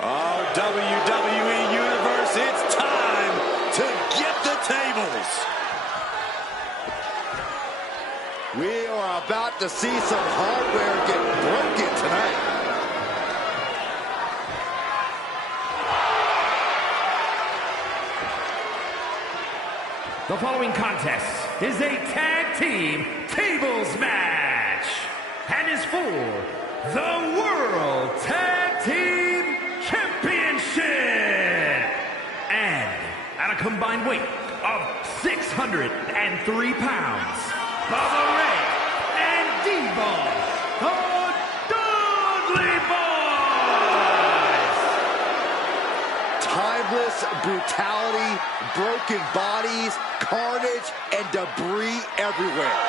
Oh, WWE Universe, it's time to get the tables. We are about to see some hardware get broken tonight. The following contest is a tag team tables match and is for the World Tag Team Championship. And at a combined weight of 603 pounds, Bubba Ray and D-Ball, the Dudley Boys. Timeless brutality, broken bodies, carnage, and debris everywhere.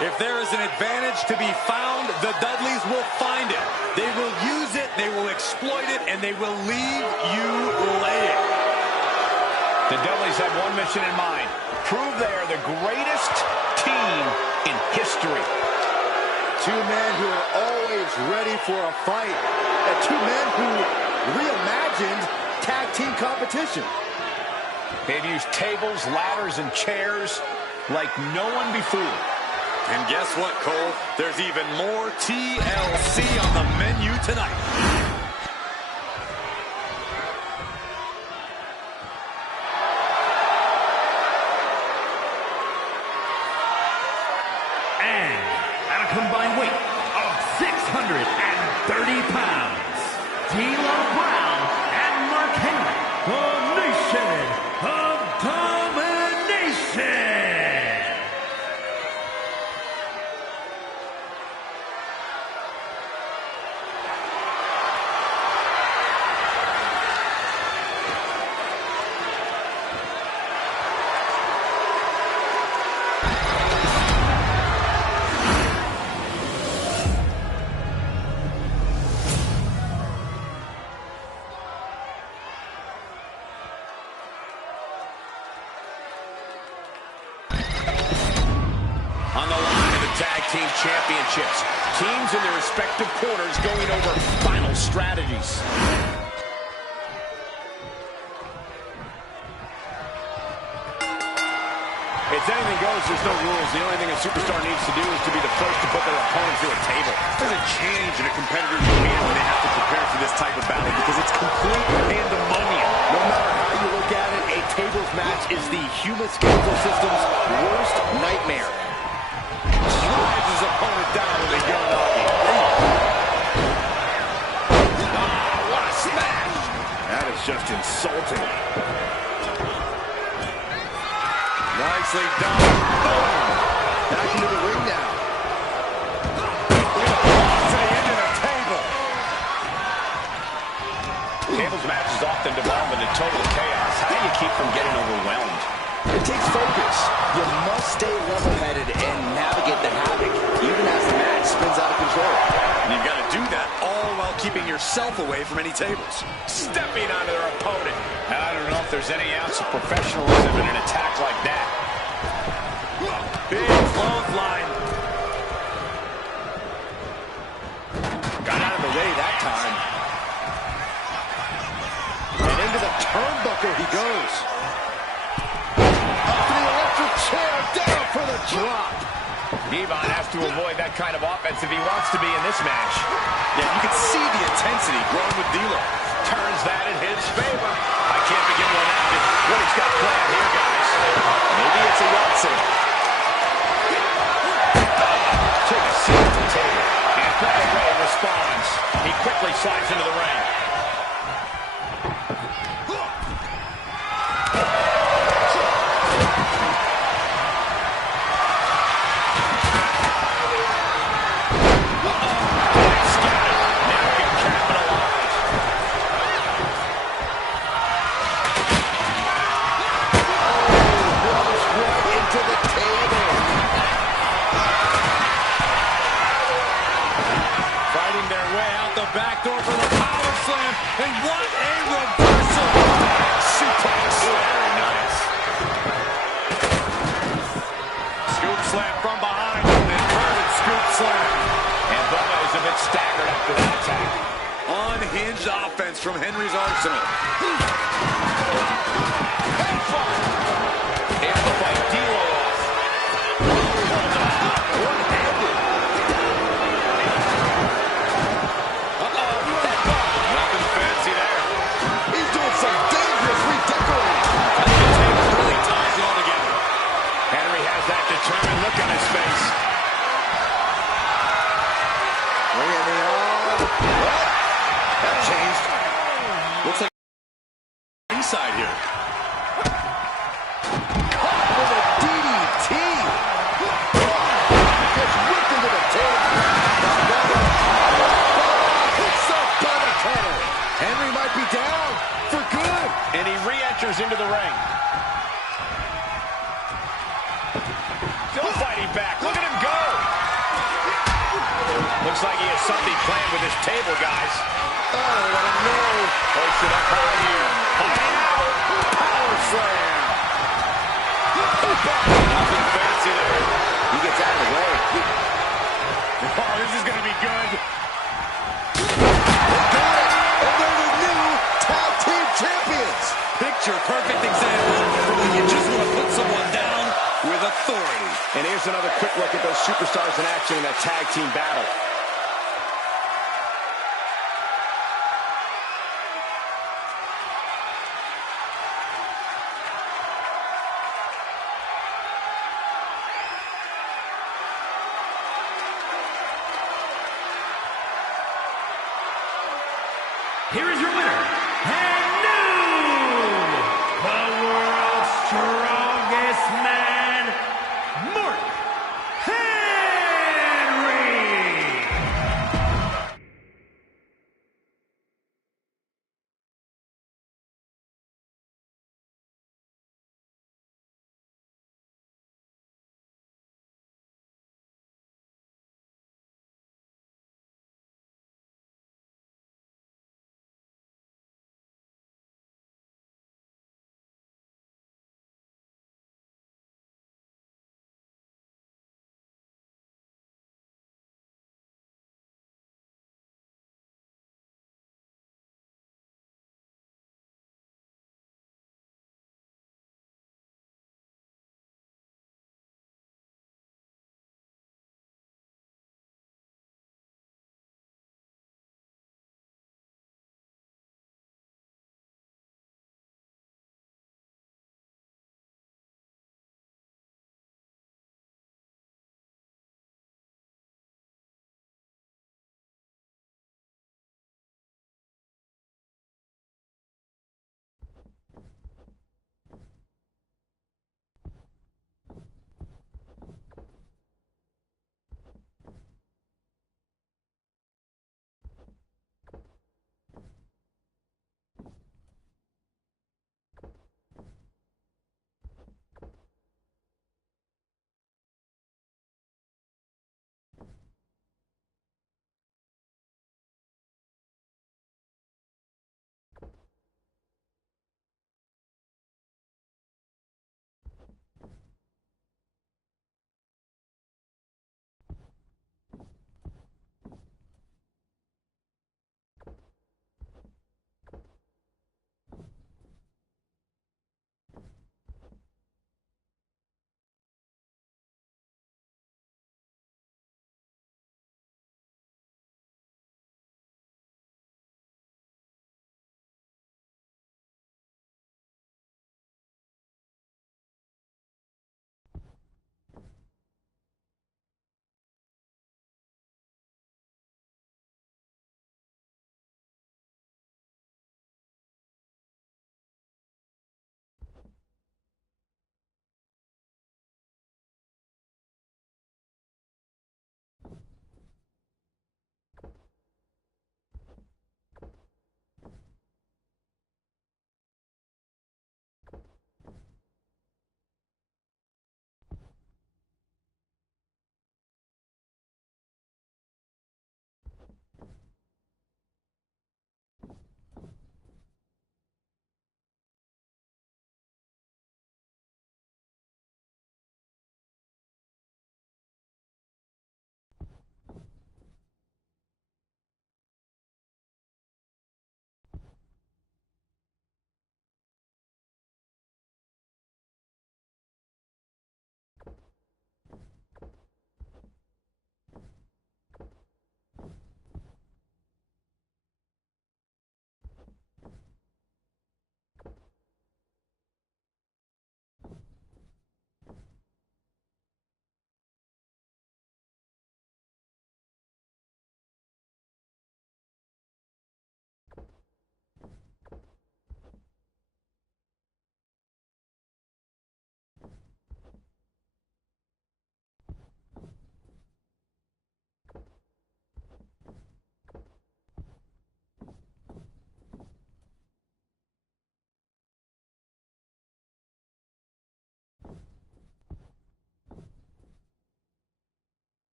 If there is an advantage to be found, the Dudleys will find it. They will use it, they will exploit it, and they will leave you laying. The Dudleys have one mission in mind: prove they are the greatest team in history. Two men who are always ready for a fight. And two men who reimagined tag team competition. They've used tables, ladders, and chairs like no one before. And guess what, Cole? There's even more TLC on the menu tonight. And at a combined weight of 630 pounds, D'Lo Brown and Mark Henry, the Nation of Domination. On the line of the Tag Team Championships, teams in their respective corners going over final strategies. It's anything goes, there's no rules. The only thing a superstar needs to do is to be the first to put their opponent through a table. There's a change in a competitor's demeanor when they have to prepare for this type of battle because it's complete pandemonium. No matter how you look at it, a tables match is the human skeletal system's worst nightmare. Drives his opponent down with a Uranagi. What a smash! That is just insulting. Nicely done. Boom. Back into the ring now. To the end of the table. Tables matches often devolve into total chaos. How do you keep from getting overwhelmed? It takes focus. You must stay level-headed and navigate the havoc, even as the match spins out of control. And you've got to do that all while keeping yourself away from any tables. Stepping onto their opponent. I don't know if there's any ounce of professionalism in an attack like that. Big clothesline. Got out of the way that time. And into the turnbuckle he goes. Up to the electric chair, down for the drop. Devon has to avoid that kind of offense if he wants to be in this match. Yeah, you can see the intensity growing with D'Lo. Turns that in his favor. I can't begin to imagine what he's got planned here, guys. Maybe it's a Yahtzee. Take a seat at the table. And Bubba Ray responds. He quickly slides into the ring. Backdoor for the power slam, and what a reversal! Suplex, very nice. Scoop slam from behind, inverted scoop slam. And Bubba is a bit staggered after that attack. Unhinged unhinged offense from Henry's arsenal. Able to fight D'Lo off. One-handed. Nothing fancy there. He's doing some dangerous redecorating. I think the table really ties it all together. Henry has that determined look on his face. Bringing the arm. What? That changed. Looks like inside here. Caught with a DDT. Gets whipped into the table. Hits the butter cutter. Henry might be down for good. And he re-enters into the ring. Still fighting back. Look at him go. Looks like he has something planned with his table, guys. Oh, what a no. Hoisted up high here. Fighting out. Power slam. Nothing fancy there. He gets out of the way. Oh, this is going to be good. And they're the new tag team champions. Picture perfect example for when you just want to put someone down with authority. And here's another quick look at those superstars in action in that tag team battle. Here is your winner, and new, the world's strongest man, Mark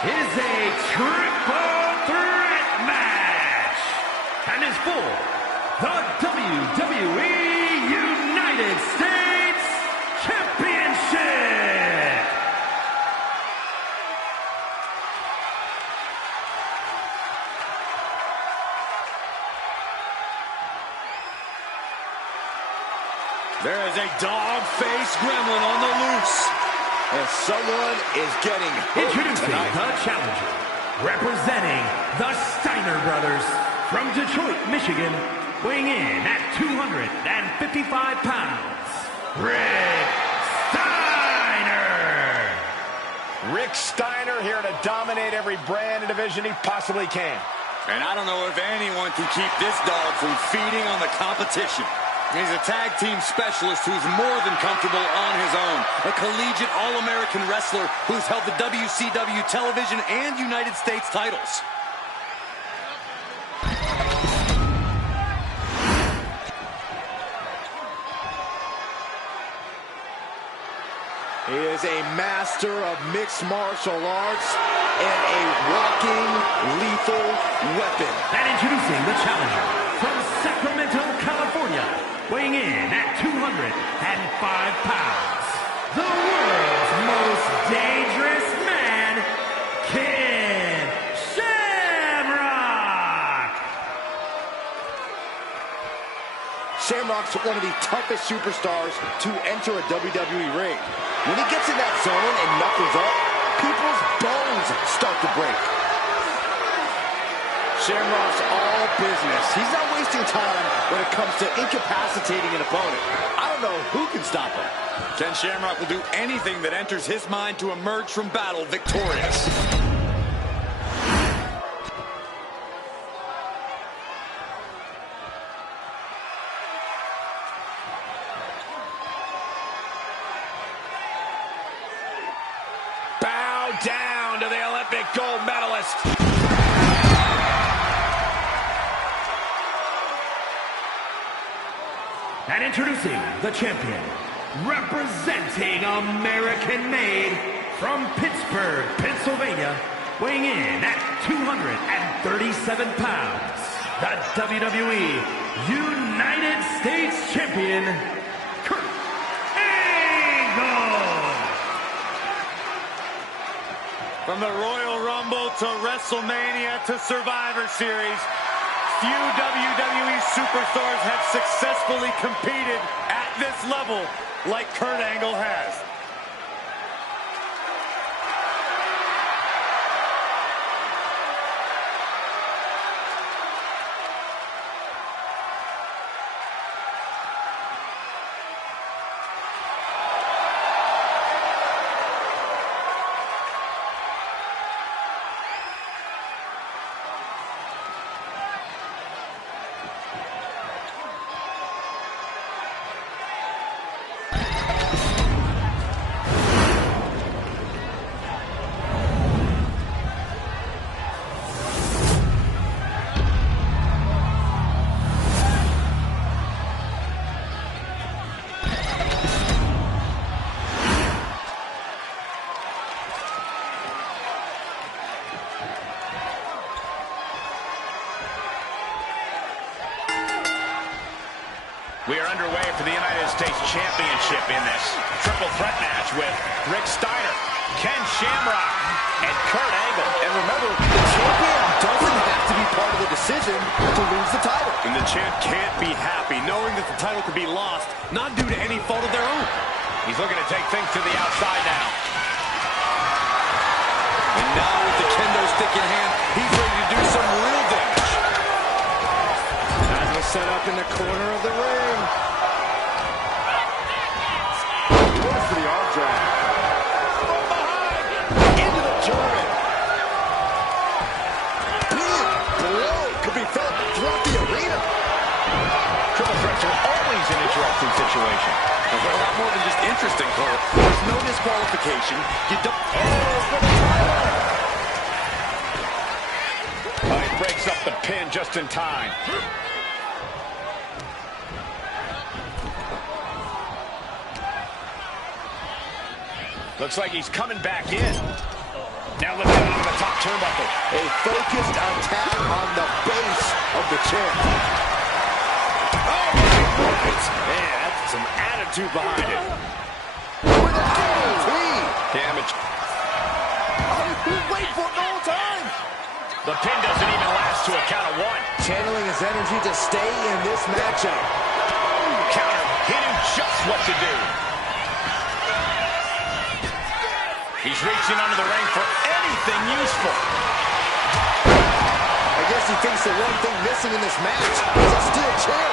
is a triple threat match and is for the WWE United States Championship. There is a dog-faced gremlin on the loose. And someone is getting hurt Introducing tonight. the challenger, representing the Steiner brothers from Detroit, Michigan, weighing in at 255 pounds, Rick Steiner. Rick Steiner here to dominate every brand and division he possibly can. And I don't know if anyone can keep this dog from feeding on the competition. He's a tag team specialist who's more than comfortable on his own. A collegiate All-American wrestler who's held the WCW television and United States titles. He is a master of mixed martial arts and a walking lethal weapon. And introducing the challenger from Sacramento, California, weighing in at 205 pounds, the world's most dangerous man, Ken Shamrock. Shamrock's one of the toughest superstars to enter a WWE ring. When he gets in that zone and knuckles up, people's bones start to break. Shamrock's all business. He's not wasting time when it comes to incapacitating an opponent. I don't know who can stop him. Ken Shamrock will do anything that enters his mind to emerge from battle victorious. Bow down to the Olympic gold medalist. And introducing the champion, representing American-made from Pittsburgh, Pennsylvania, weighing in at 237 pounds, the WWE United States Champion, Kurt Angle. From the Royal Rumble to WrestleMania to Survivor Series, few WWE superstars have successfully competed at this level like Kurt Angle has. We are underway for the United States Championship in this triple threat match with Rick Steiner, Ken Shamrock, and Kurt Angle. And remember, the champion doesn't have to be part of the decision to lose the title. And the champ can't be happy knowing that the title could be lost, not due to any fault of their own. He's looking to take things to the outside now. And now with the kendo stick in hand, he's ready to do some real damage. As we set up in the corner of the ring. Goes for the arm drag. From behind. Into the German. Big blow could be felt throughout the arena. Triple threats are always an interesting situation. They're a lot more than just interesting, Cole. There's no disqualification. You don't... He breaks up the pin just in time. Looks like he's coming back in. Now lifted onto the turnbuckle. A focused attack on the base of the chair. Oh, my goodness. Man, that's some attitude behind it. With a DDT. Damage. Wait for it the whole time. The pin doesn't even last to a count of one. Channeling his energy to stay in this matchup. Counter. He knew just what to do. He's reaching under the ring for anything useful. I guess he thinks the one thing missing in this match is a steel chair.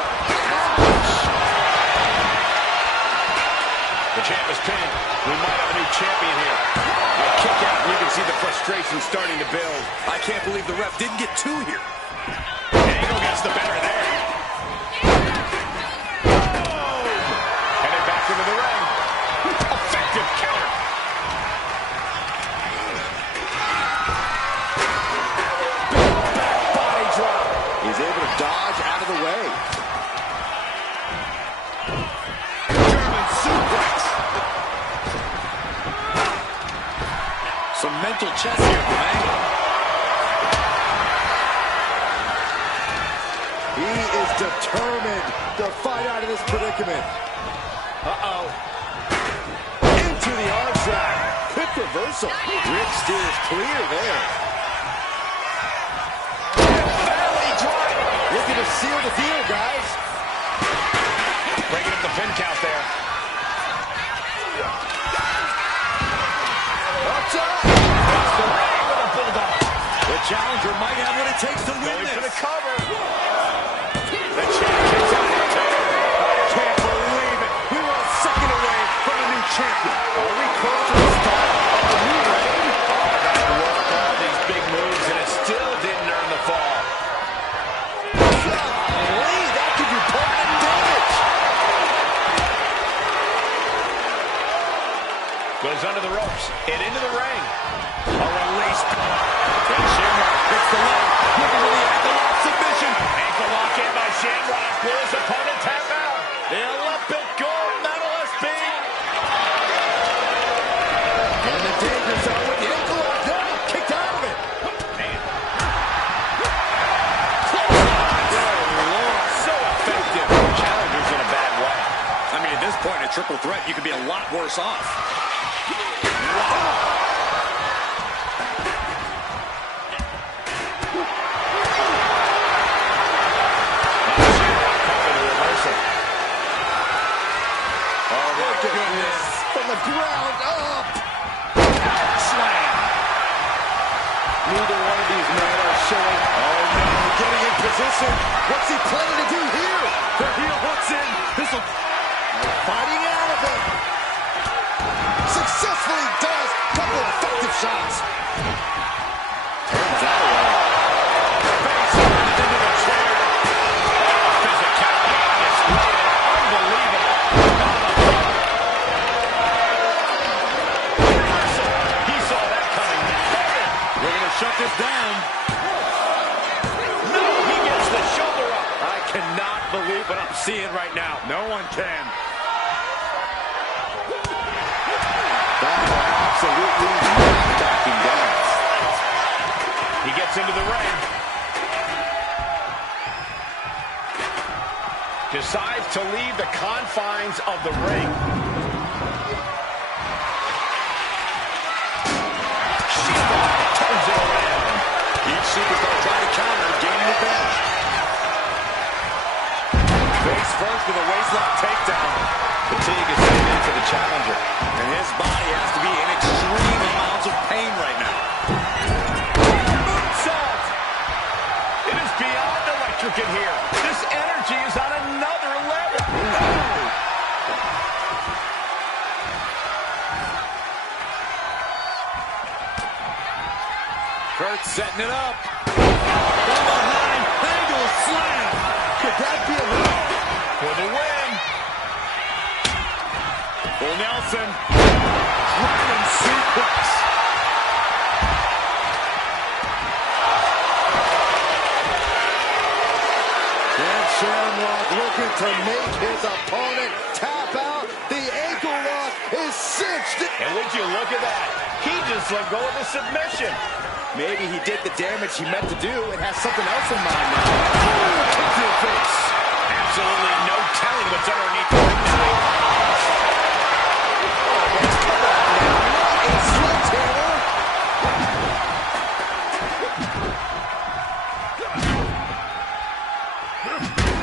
The champ is pinned. We might have a new champion here. A kick out, and you can see the frustration starting to build. I can't believe the ref didn't get two here. Angle gets the better there. Oh! Headed back into the ring. Effective counter. Body drop. He's able to dodge out of the way. German suplex. Some mental chess here from Angle. He is determined to fight out of this predicament. Uh-oh. Into the arm drag. Quick reversal. Rick steers clear there. Valley driver. Looking to seal the deal, guys. Breaking up the pin count there. Watch out. It's the ring with a bulldog. The challenger might have what it takes to win Going for the this. cover. The champ kicks out here too. I can't believe it. We were a second away from a new champion. Are we close to the start of a new reign? Work all these big moves and it still didn't earn the fall. Golly, that could do permanent damage. Goes under the ropes and into the ring. A release. And Shamrock hits the leg. Looking for the ankle lock submission. Ankle lock in by Shamrock. Will his opponent tap out? The Olympic gold medalist being. In the danger zone with the ankle lock down. Kicked out of it. So effective. Challenger's in a bad way. I mean, at this point, a triple threat, you could be a lot worse off. From the ground up. Slam. Neither one of these men are showing. Oh no, getting in position. What's he planning to do here? The heel hooks in. This'll... Fighting out of it. Successfully does. Couple of effective shots. Turns that away. Face planted into the chair. Physicality on display. Unbelievable. He saw that coming. We're going to shut this down. No, he gets the shoulder up. I cannot believe what I'm seeing right now. No one can. Absolutely not backing down. He gets into the ring. Decides to leave the confines of the ring. Shamrock turns it around. Each superstar trying to counter, gaining advantage. Face first with a waistlock takedown. Fatigue is setting in for the challenger. And his body has to be in extreme amounts of pain right now. Moonsault! It is beyond electric in here. This energy is on another level. Kurt setting it up. From behind, Angle slam. Could that be enough? For the win. Full Nelson. Running suplex. Dan Shamrock looking to make his opponent tap out. The ankle lock is cinched. And would you look at that? He just let go of the submission. Maybe he did the damage he meant to do and has something else in mind now. Oh, kick to the face. Absolutely no telling what's underneath the ring tonight. Oh, man, come on now. What a sledgehammer.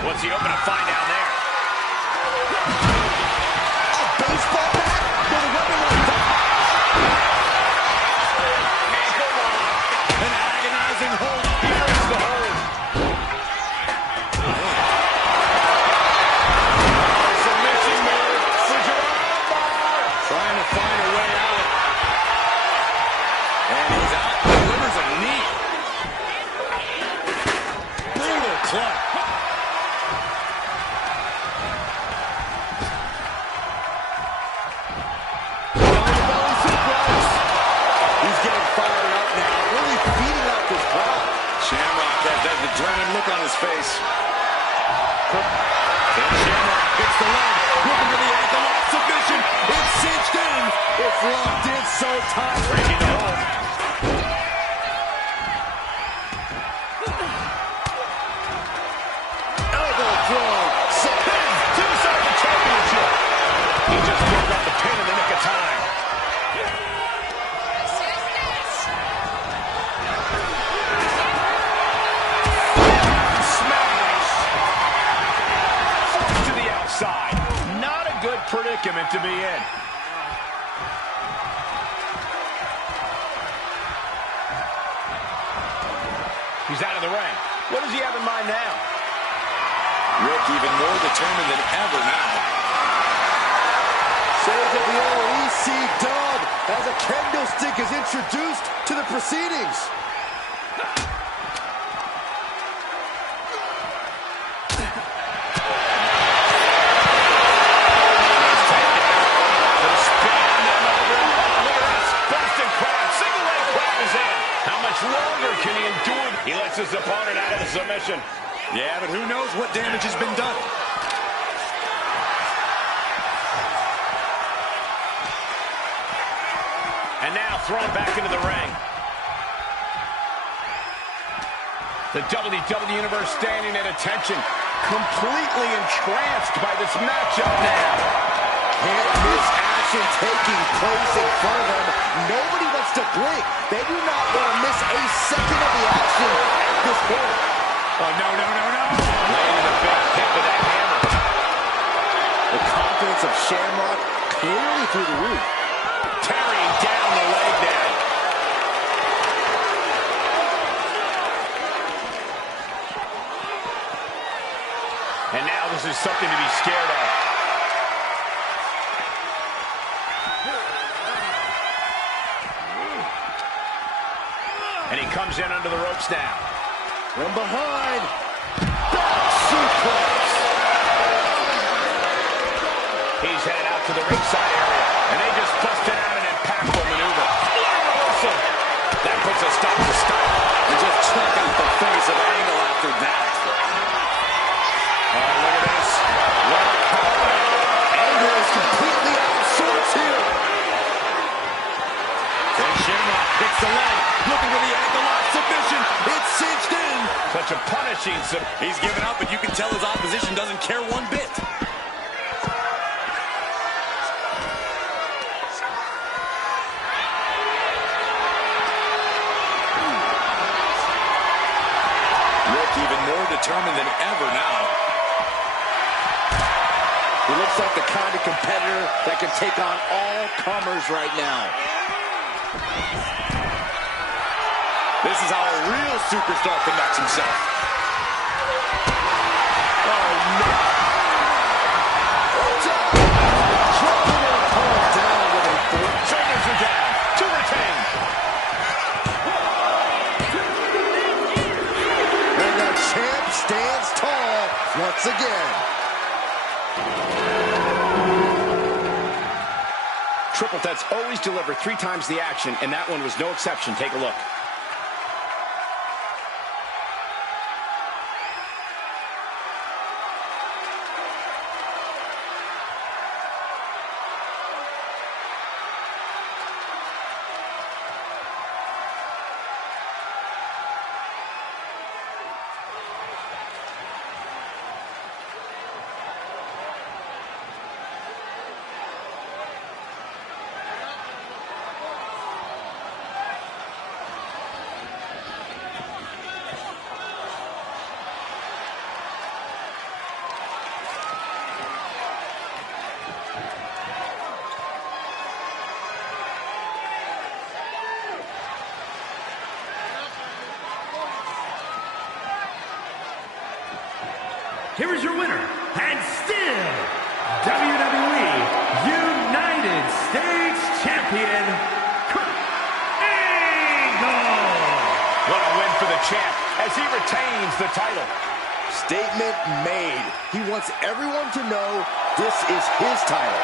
What's he hoping to find down there? A baseball bat with a weapon like that. Ankle lock. An agonizing hold. He breaks the hold. Submission move. Trying to find a way out. And he's out. Delivers a knee. Brutal club. Shamrock has that determined look on his face. Then Shamrock hits the leg, looking for the ankle lock submission. It's cinched in. It's locked in so tight. Breaking the hold. Elbow throw. Pin to the side of the championship. He just broke up the pin in the nick of time. Not a good predicament to be in. He's out of the ring. What does he have in mind now? Rick even more determined than ever now. Says that the old EC dub as a kendo stick is introduced to the proceedings. Longer can he endure? He lets his opponent out of the submission. Yeah, but who knows what damage has been done. And now thrown back into the ring. The WWE Universe standing at attention, completely entranced by this matchup now. Can't miss action taking place in front of them. Nobody wants to blink. They do not want to miss a second of the action at this point. Oh, no, no, no, no. Landing a big hit with that hammer. The confidence of Shamrock clearly through the roof. Tearing down the leg now. And now this is something to be scared of. And he comes in under the ropes now. From behind. Back suplex. He's headed out to the ringside area. And they just busted out an impactful maneuver. Reversal. That puts a stop to style. And just check out the face of Angle after that. Oh, look at this. What a power. Angle is completely out of sorts here. Then Shamrock picks the leg, looking for the ankle lock submission. It's cinched in. Such a punishing He's given up, but you can tell his opposition doesn't care one bit. Rick even more determined than ever now. He looks like the kind of competitor that can take on all comers right now. This is how a real superstar conducts himself. Oh, no. Dropping their opponent down with a foot. shoulders are down. To retain. And the champ stands tall once again. Triple Threats always deliver 3 times the action, and that one was no exception. Take a look. here is your winner, and still WWE United States Champion, Kurt Angle. What a win for the champ as he retains the title. Statement made. He wants everyone to know this is his title.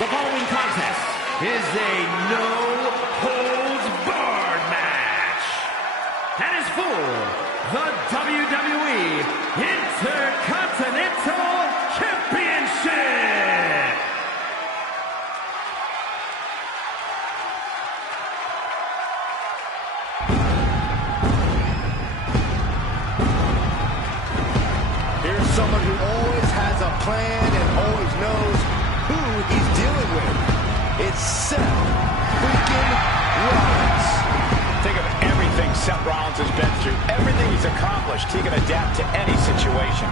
The following contest is a no-holds-barred match and is for the WWE Intercontinental Championship. Here's someone who always has a plan and always knows who he's dealing with. It's Seth freaking Rollins. Think of everything Seth Rollins has been through, everything he's accomplished. He can adapt to any situation.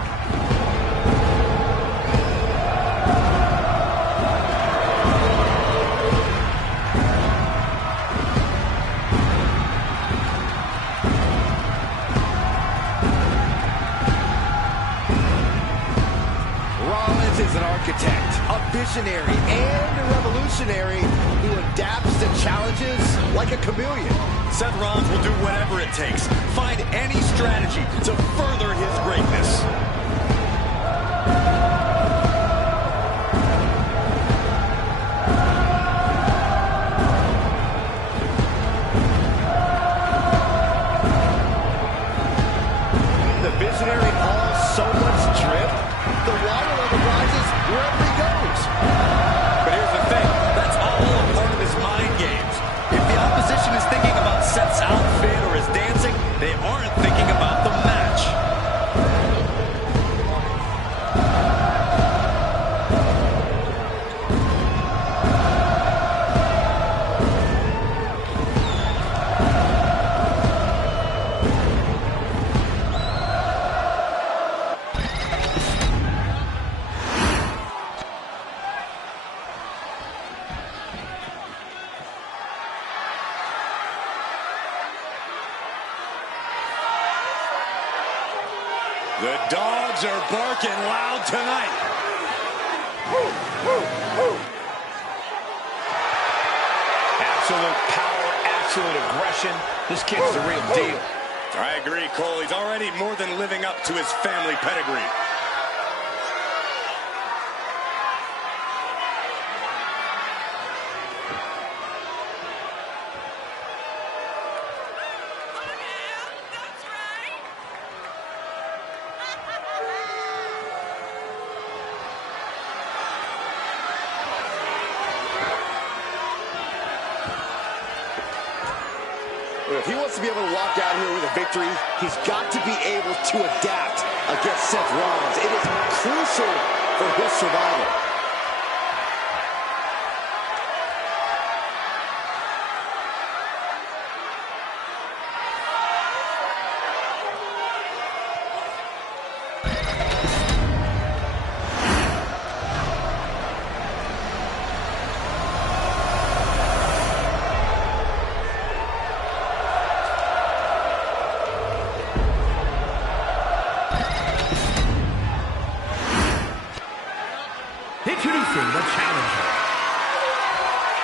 Rollins is an architect, a visionary, and a revolutionary who adapts to challenges like a chameleon. Seth Rollins will do whatever it takes, find any strategy to further his greatness. The visionary hauls so much drip, the water level rises wherever he goes. But here's the thing, that's all a part of his mind games. If the opposition is thinking about Seth's outfit or his dancing, they aren't thinking about the match. dogs are barking loud tonight. Absolute power, absolute aggression. This kid's the real deal. I agree, Cole. He's already more than living up to his family pedigree. If he wants to be able to walk out here with a victory, he's got to be able to adapt against Seth Rollins. It is crucial for his survival. Introducing the challenger.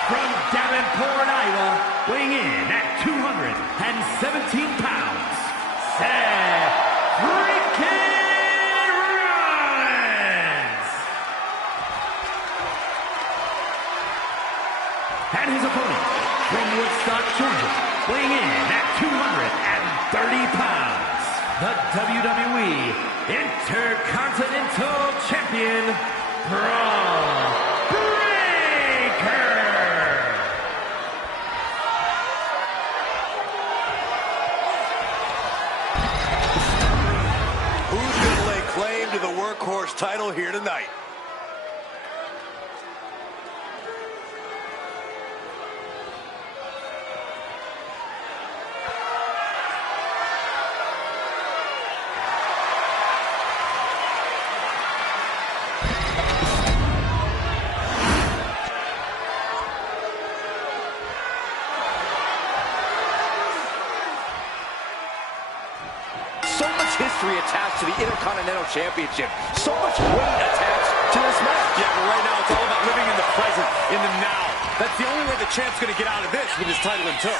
From Davenport, Iowa, weighing in at 217 pounds, Seth freaking Rollins. And his opponent, from Woodstock, Georgia, weighing in at 230 pounds, the WWE Intercontinental Champion, Braun Breaker. Who's going to lay claim to the workhorse title here tonight? History attached to the Intercontinental Championship. So much weight attached to this match. Yeah, but right now it's all about living in the present, in the now. That's the only way the champ's going to get out of this with his title in tow.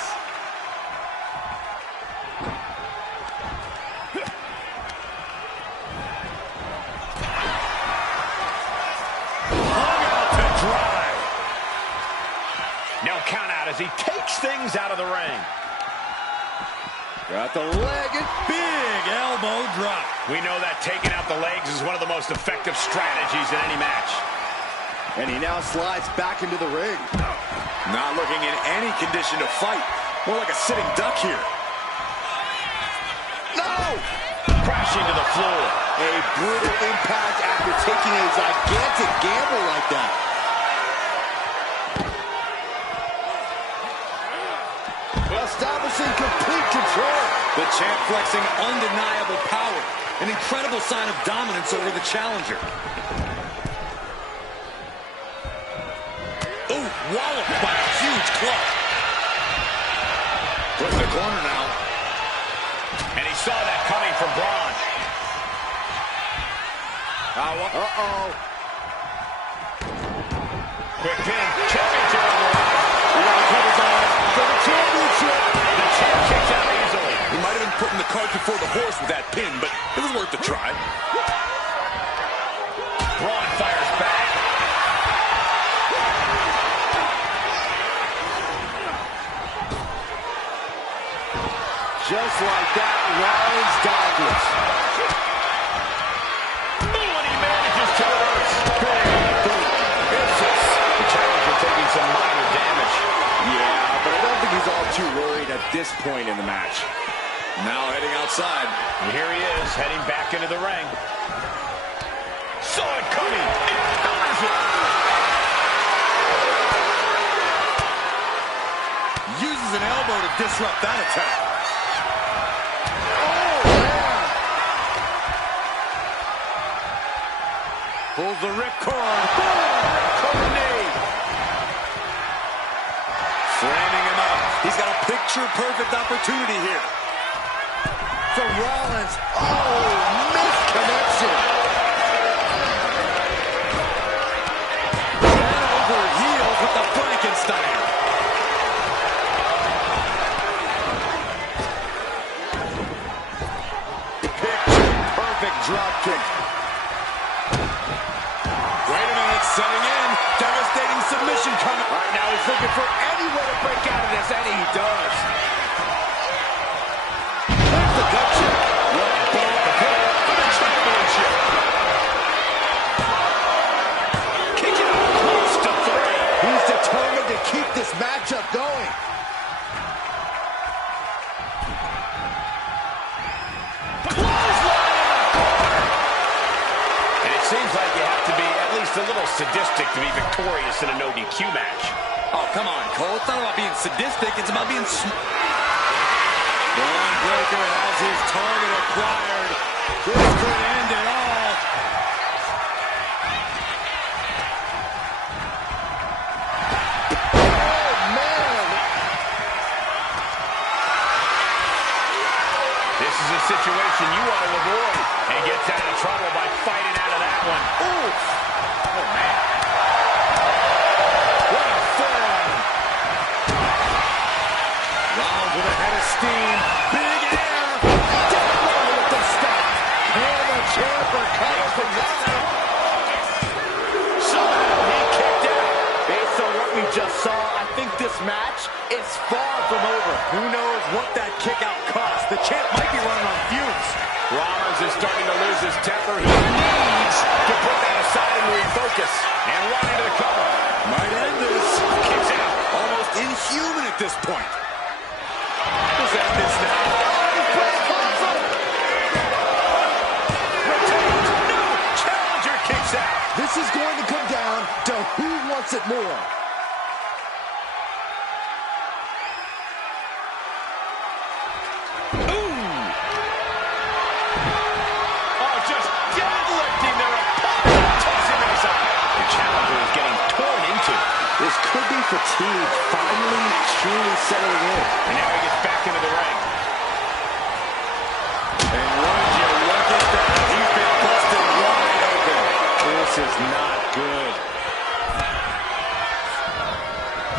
Hung out to dry. No count out as he takes things out of the ring. Got the leg and big elbow drop. We know that taking out the legs is one of the most effective strategies in any match. And he now slides back into the ring. Not looking in any condition to fight. More like a sitting duck here. No! Crashing to the floor. A brutal impact after taking a gigantic gamble like that. Establishing complete control. The champ flexing undeniable power. An incredible sign of dominance over the challenger. Ooh, walloped by a huge club. Put in the corner now. And he saw that coming from Braun. Uh-oh. Quick pin. Championship on the line. We got a couple times for the championship. The champ kicks out easily. He might have been putting the cart before the horse with that pin, but it was worth a try. Braun fires back. Just like that, Rollins dodges. Ooh, and he manages to reverse. Vicious. The challenger taking some minor damage. Yeah, but I don't think he's all too worried at this point in the match. Now heading outside. And here he is, heading back into the ring. Saw it coming. It counters it. Uses an elbow to disrupt that attack. Pulls the ripcord. Ripcord knee. Framing him up. He's got a picture-perfect opportunity here. For Rollins. Oh, missed connection. looking for any way to break out of this, and he does. There's the gut check. What a ball to put for the championship. Kicking out close to 3. He's determined to keep this matchup going. Seems like you have to be at least a little sadistic to be victorious in a no DQ match. Oh, come on, Cole. It's not about being sadistic. It's about being Braun Breaker has his target acquired. This could end it all. Oh, man. This is a situation you want to avoid and gets out of trouble by fighting out of that one. Ooh. Oh, man. What a forearm. Rollins with a head of steam. Big air. Down with the stop. And the champ recovers from that. Somehow he kicked out. Based on what we just saw, I think this match is far from over. Who knows what that kick out cost? The champ might be running on fumes. Rollins is starting to lose his temper. He needs to put that aside and refocus. And right into the cover. Might end this. Kicks out. Almost inhuman at this point. Let's end this now. Retains. No. Challenger kicks out. This is going to come down to who wants it more. This could be fatigue finally truly settling in. And now he gets back into the ring. And would you look at that? He's been busted wide open. This is not good.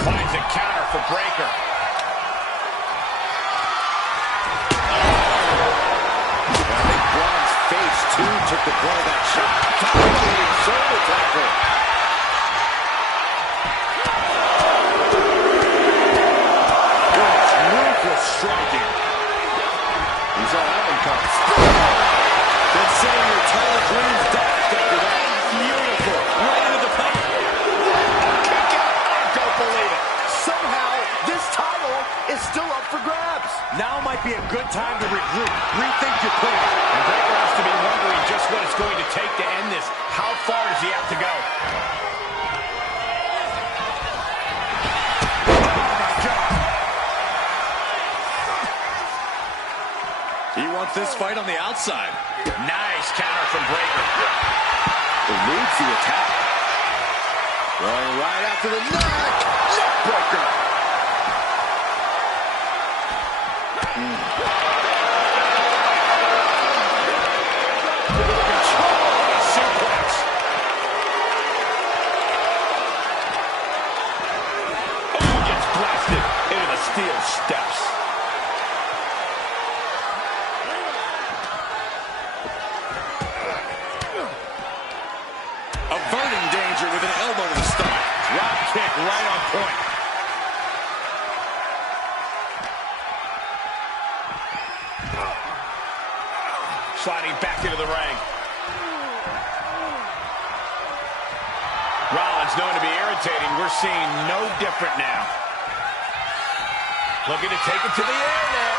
Finds a counter for Breaker. I think Braun's face, too, took the brunt of that shot. Dominating shoulder tackle. Striking. He's all up and comes. Then saying your tall dreams dashed after that. Beautiful. Right into the top. Kick out. I don't believe it. Somehow, this title is still up for grabs. Now might be a good time to regroup. Rethink your plan. And Breaker has to be wondering just what it's going to take to end this. How far does he have to go? He wants this fight on the outside. Nice counter from Breaker. Eludes the attack. Going right after the neck. Neck breaker. Control suplex. Oh, gets blasted into the steel steps. Averting danger with an elbow to the stomach. Drop kick right on point. Sliding back into the ring. Rollins known to be irritating. We're seeing no different now. Looking to take it to the air now.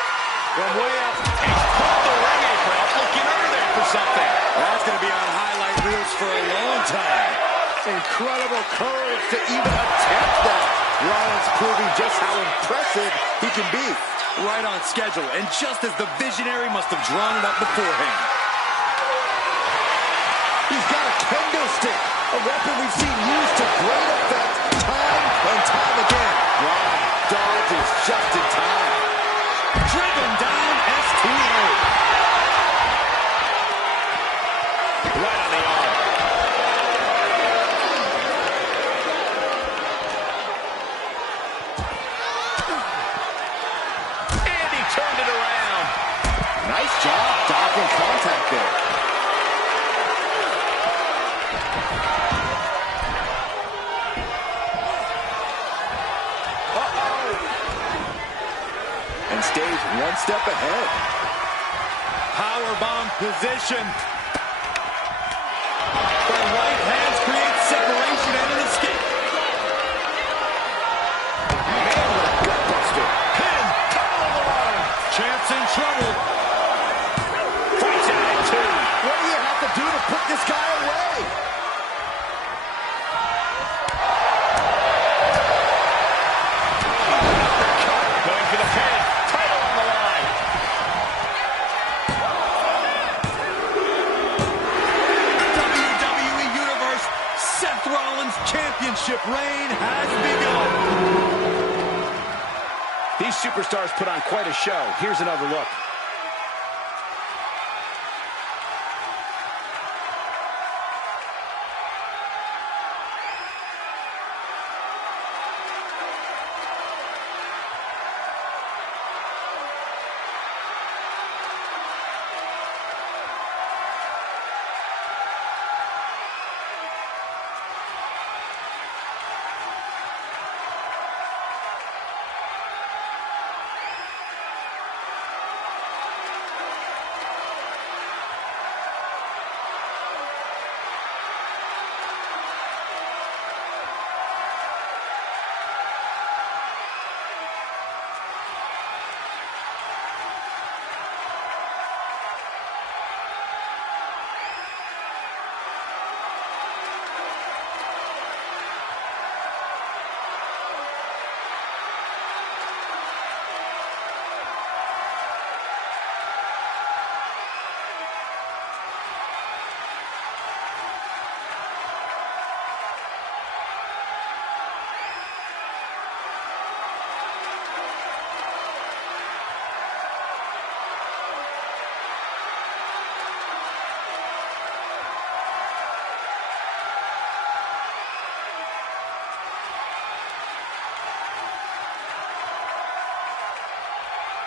From way up. He's pulled the ring apron up, looking under there for something. That's going to be on highlight reels for a long time. Incredible courage to even attempt that. Rollins proving just how impressive he can be. Right on schedule, and just as the visionary must have drawn it up beforehand. He's got a kendo stick, a weapon we've seen used to great effect time and time again. Braun dodges just in time. Driven down STO. Right on the arm. And he turned it around. Nice job docking contact there. one step ahead. Powerbomb position. The right hands create separation and an escape. Man, what a gutbuster. Pin, title on the line. Champ's in trouble. Fights out at 2. What do you have to do to put this guy away? Going for the pin. Title on the line. WWE Universe, Seth Rollins' championship reign has begun. These superstars put on quite a show. Here's another look.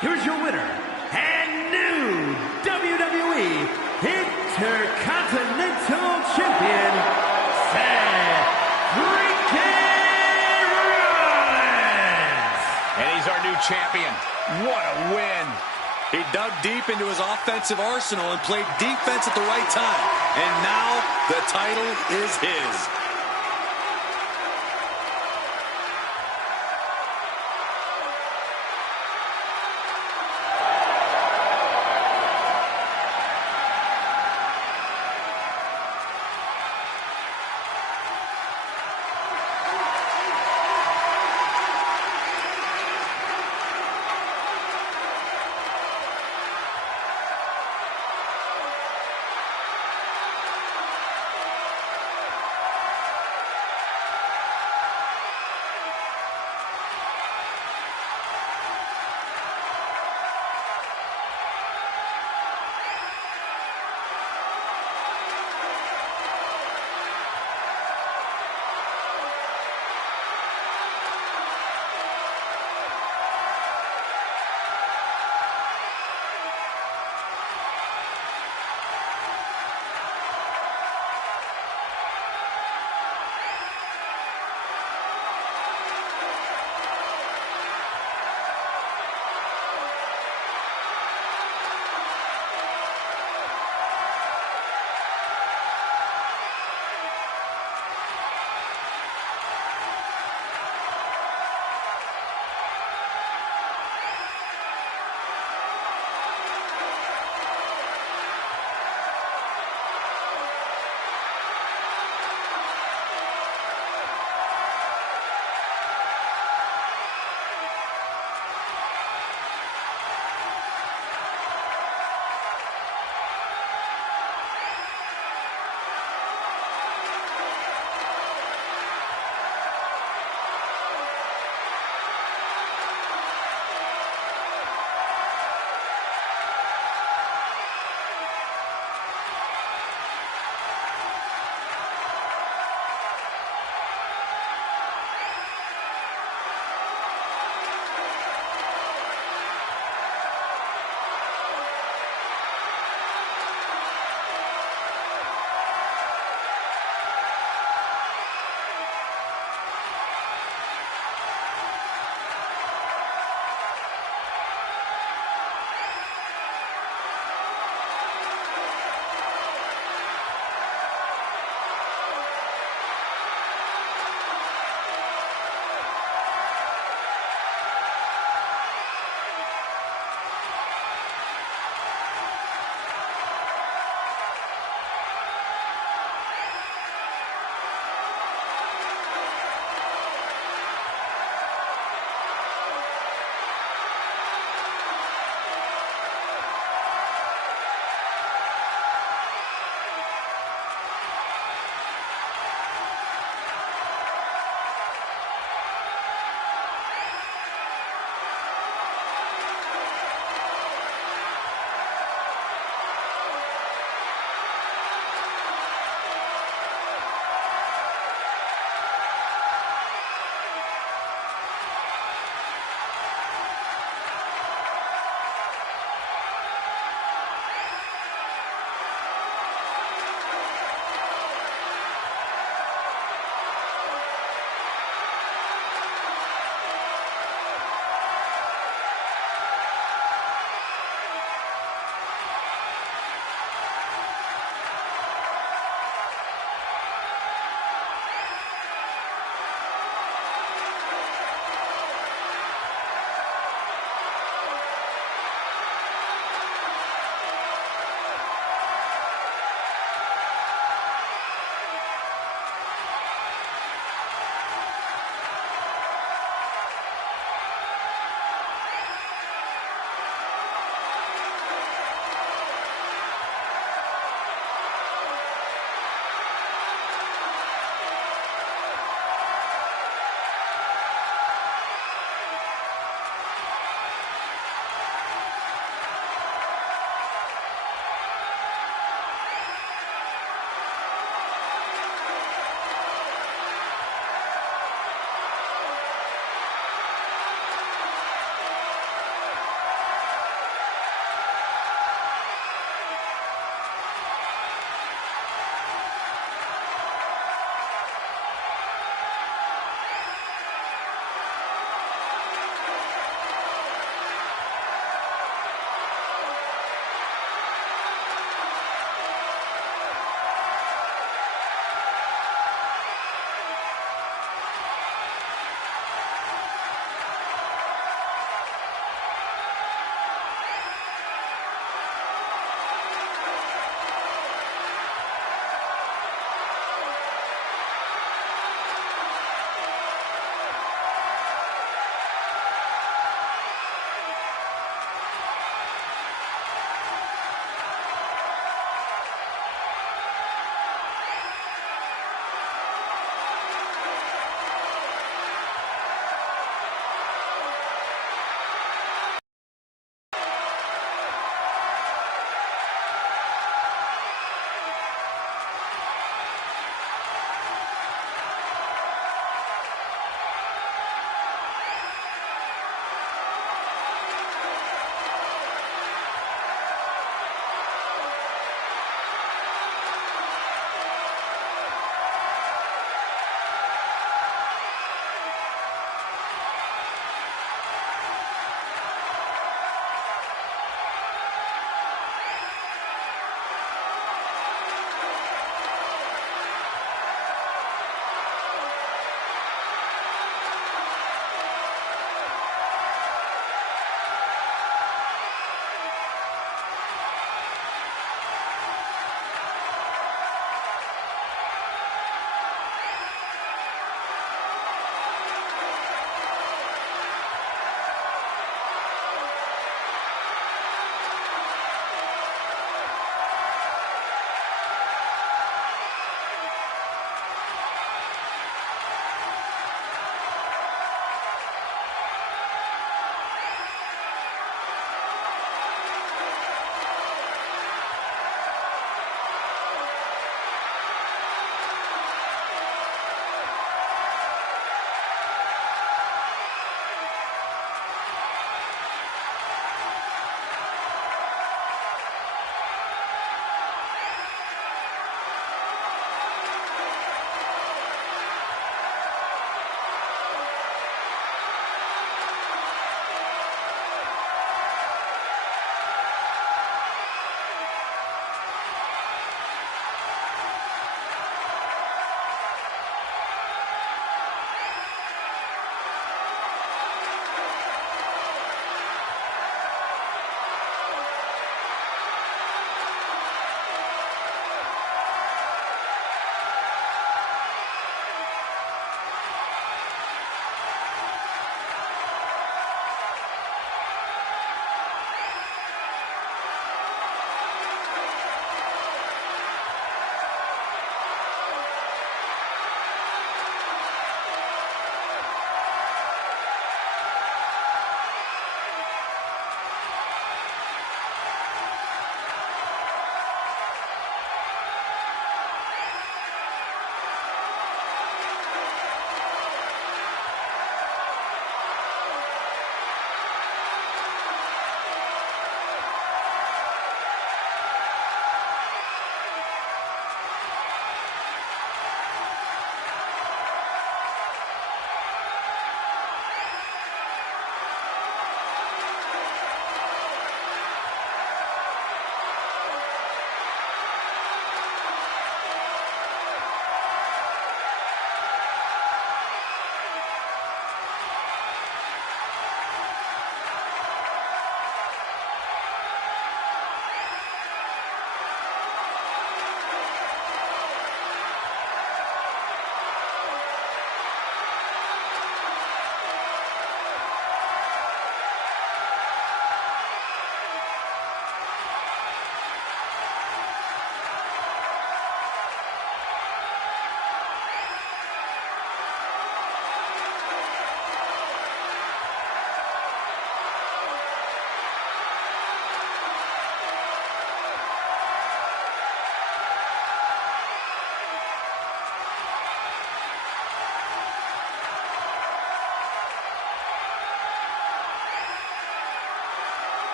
Here's your winner and new WWE Intercontinental Champion, Seth freaking Rollins. And he's our new champion. What a win. He dug deep into his offensive arsenal and played defense at the right time. And now the title is his.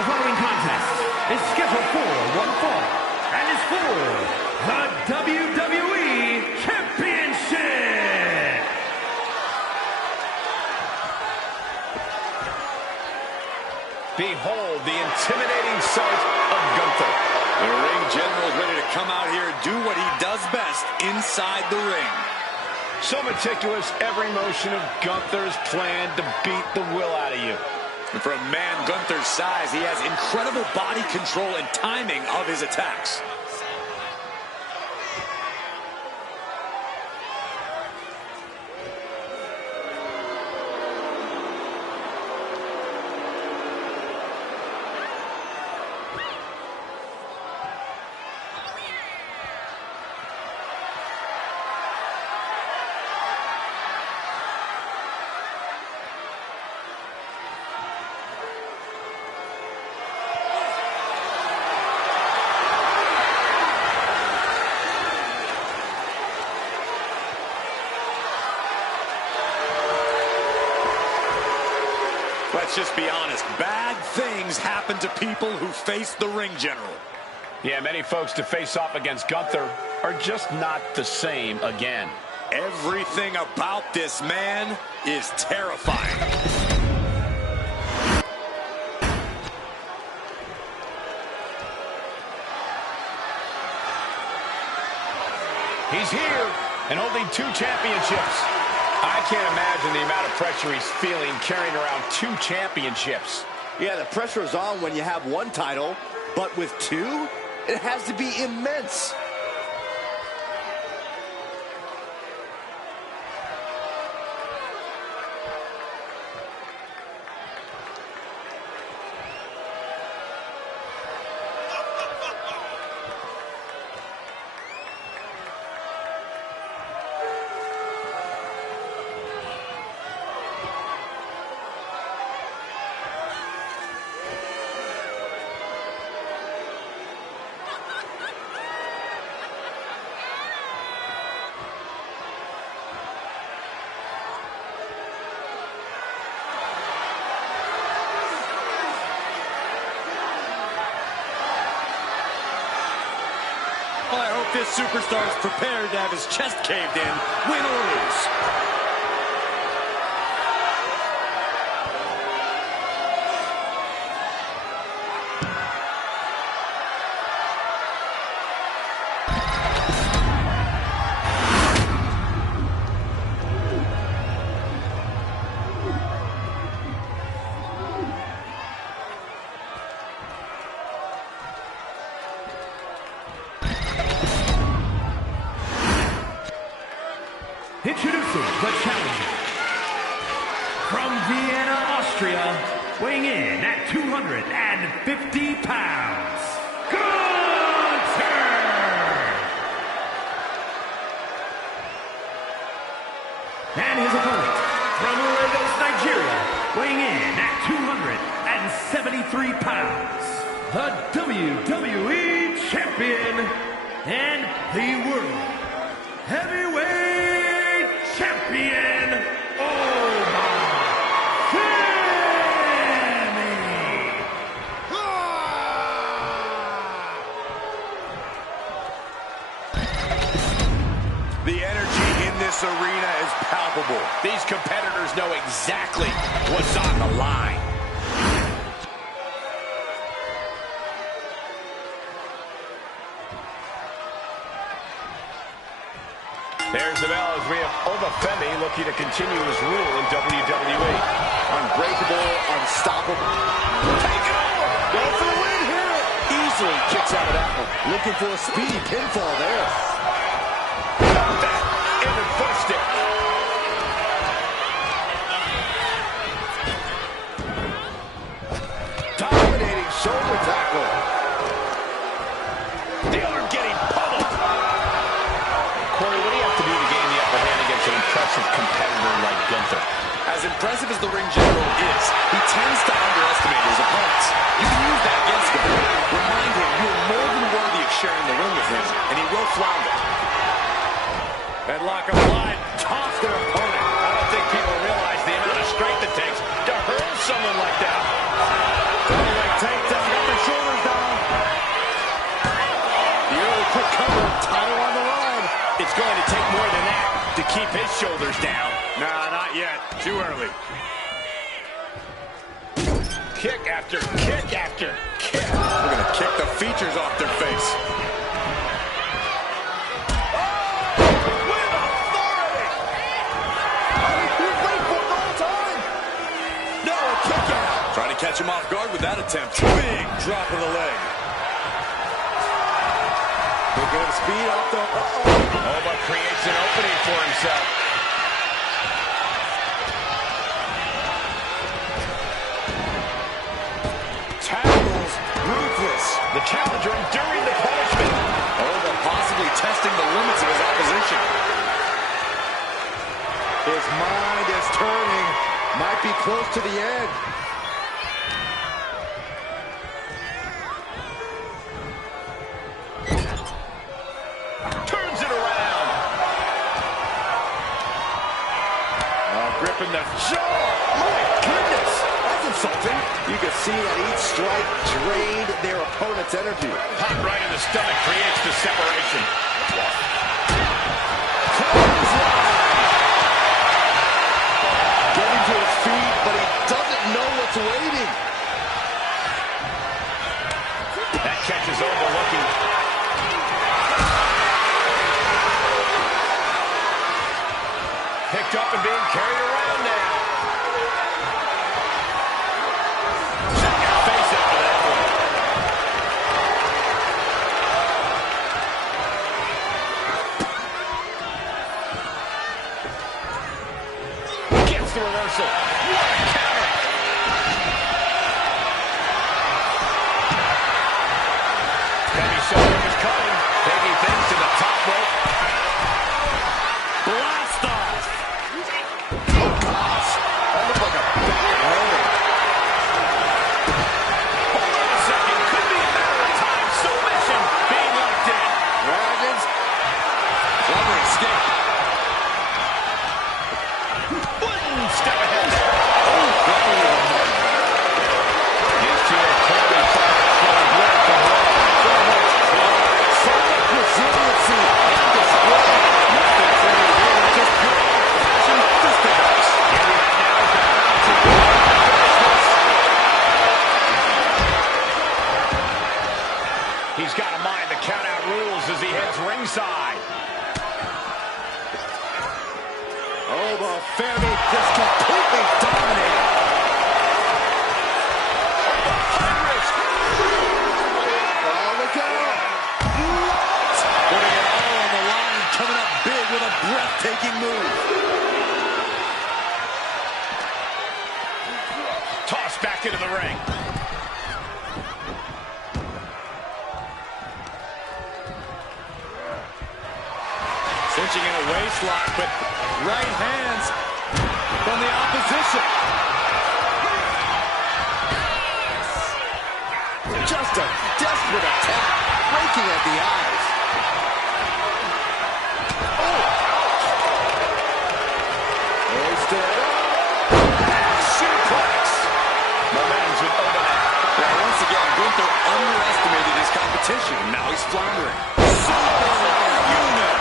The following contest is scheduled for one fall and is for the WWE Championship. Behold the intimidating sight of Gunther. The ring general is ready to come out here and do what he does best inside the ring. So meticulous, every motion of Gunther's plan to beat the will out of you. And for a man Gunther's size, he has incredible body control and timing of his attacks. Let's just be honest, bad things happen to people who face the ring general. Yeah, many folks to face off against Gunther are just not the same again. Everything about this man is terrifying. He's here and holding 2 championships. I can't imagine the amount of pressure he's feeling carrying around 2 championships. Yeah, the pressure is on when you have 1 title, but with 2, it has to be immense. Well, I hope this superstar is prepared to have his chest caved in, win or lose. Introducing the challenger, from Vienna, Austria, weighing in at 250 pounds, Gunther! And his opponent, from Lagos, Nigeria, weighing in at 273 pounds, the WWE Champion and the World Heavyweight Champion, The energy in this arena is palpable. These competitors know exactly what's on the line. There's the bell as we have Obafemi looking to continue his rule in WWE. Unbreakable, unstoppable. Take it over! Going for the win here! Easily kicks out of that one. Looking for a speedy pinfall there. Got that in the footstep. Dominating shoulder tackle. The arm getting pummeled. Corey, what do you have to do to gain the upper hand against an impressive competitor like Gunther? As impressive as the ring general is, he tends to underestimate his opponents. You can use that against him. Remind him you're more than worthy of sharing the ring with him, and he will flounder. Headlock applied, toss their opponent. I don't think people realize the amount of strength it takes to hurl someone like that. Takedown. It's going to take more than that to keep his shoulders down. Nah, not yet. Too early. Kick after kick after kick. We're going to kick the features off their face. With authority! He was waiting for it the whole time! No, a kick out! Trying to catch him off guard with that attempt. Big drop of the leg. Picking up speed off the... Oh, but creates an opening for himself. Tackles ruthless. The challenger enduring the punishment. Oh, but possibly testing the limits of his opposition. His mind is turning. Might be close to the end. Turns it around. Gripping the jaw. My goodness. That's insulting. You can see that each strike drained their opponent's energy. Hot right in the stomach creates the separation. Getting to his feet, but he doesn't know what's waiting. That catch is overlooking. Picked up and being carried around now. Check your face after that one. Gets the reversal. What a counter. Penny saw what was coming. Taking things to the top rope. Blast off. Oh, gosh. That looked like a bad landing. Hold on a second. Could be a matter of time. Submission being locked in. Dragons. Clever escape. Wooden step ahead there. Oh, clever. These two are clearly fighting for a breath of life. So much pride, so much resiliency on display. Nothing fairy here, just pure old-fashioned fisticuffs. Here we have now the round to go. Finish this. He's got to mind the count-out rules as he heads ringside. Oh, but Ferry just completely dominated. High risk. Oh, look out. Putting it all on the line, coming up big with a breathtaking move. Tossed back into the ring. Cinching in a waist lock, but right hands from the opposition. Just a desperate attack, breaking at the eyes. Oh! Hoisted up. Suplex. Momentum's with overhead. Well, once again, Gunther underestimated his competition. Now he's floundering. Superhuman.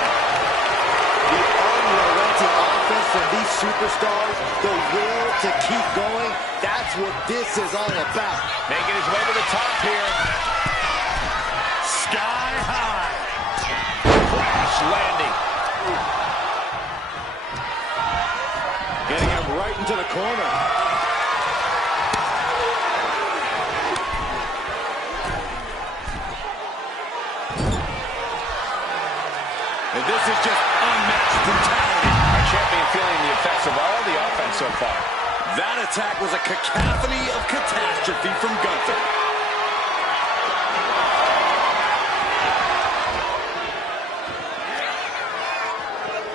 The unrelenting offense from these superstars, the will to keep going, that's what this is all about. Making his way to the top here. Sky high. Crash landing. Getting him right into the corner. And this is just unmatched brutality. Our champion feeling the effects of all the offense so far. That attack was a cacophony of catastrophe from Gunther.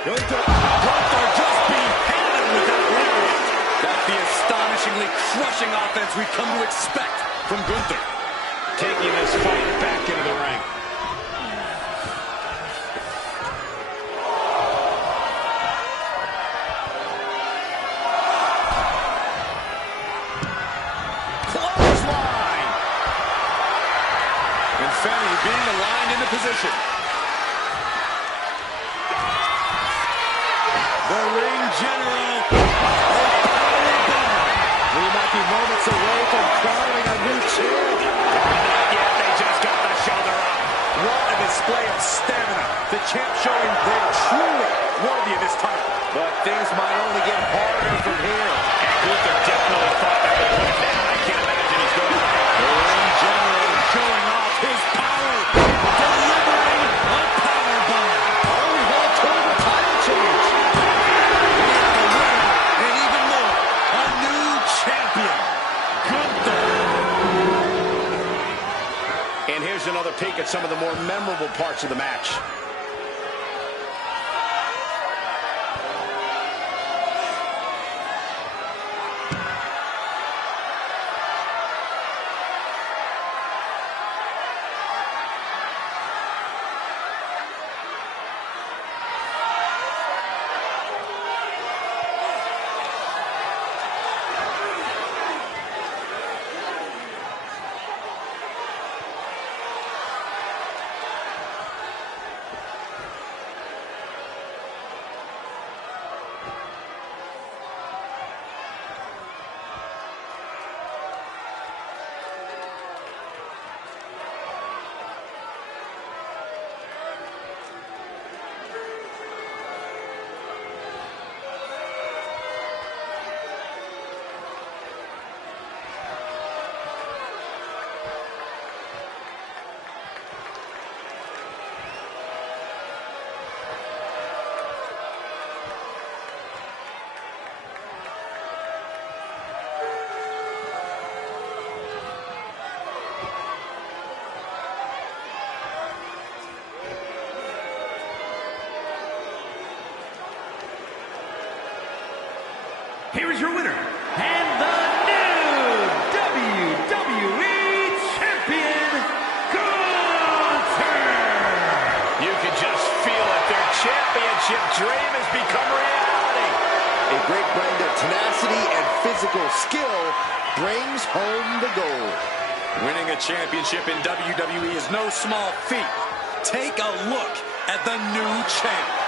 Gunther just being handed with that lariat. That's the astonishingly crushing offense we've come to expect from Gunther. Taking this fight back into the ring. Clothesline. And Fenny being aligned into position. The ring general. We might be moments away from crowning a new champ. Not yet, they just got the shoulder up. What a display of stamina. The champ showing they're truly worthy of this title. But things might only get harder from here. And Gunther definitely thought that would put him down. I can't imagine he's going to. The ring general showing off his power. Delivering a powerbomb. Oh, we've all told a title change. We have a winner, and even more, a new champion. Gunther. And here's another peek at some of the more memorable parts of the match. Here is your winner, and the new WWE Champion, Gunther! You can just feel it. Their championship dream has become reality. A great blend of tenacity and physical skill brings home the gold. Winning a championship in WWE is no small feat. Take a look at the new champ.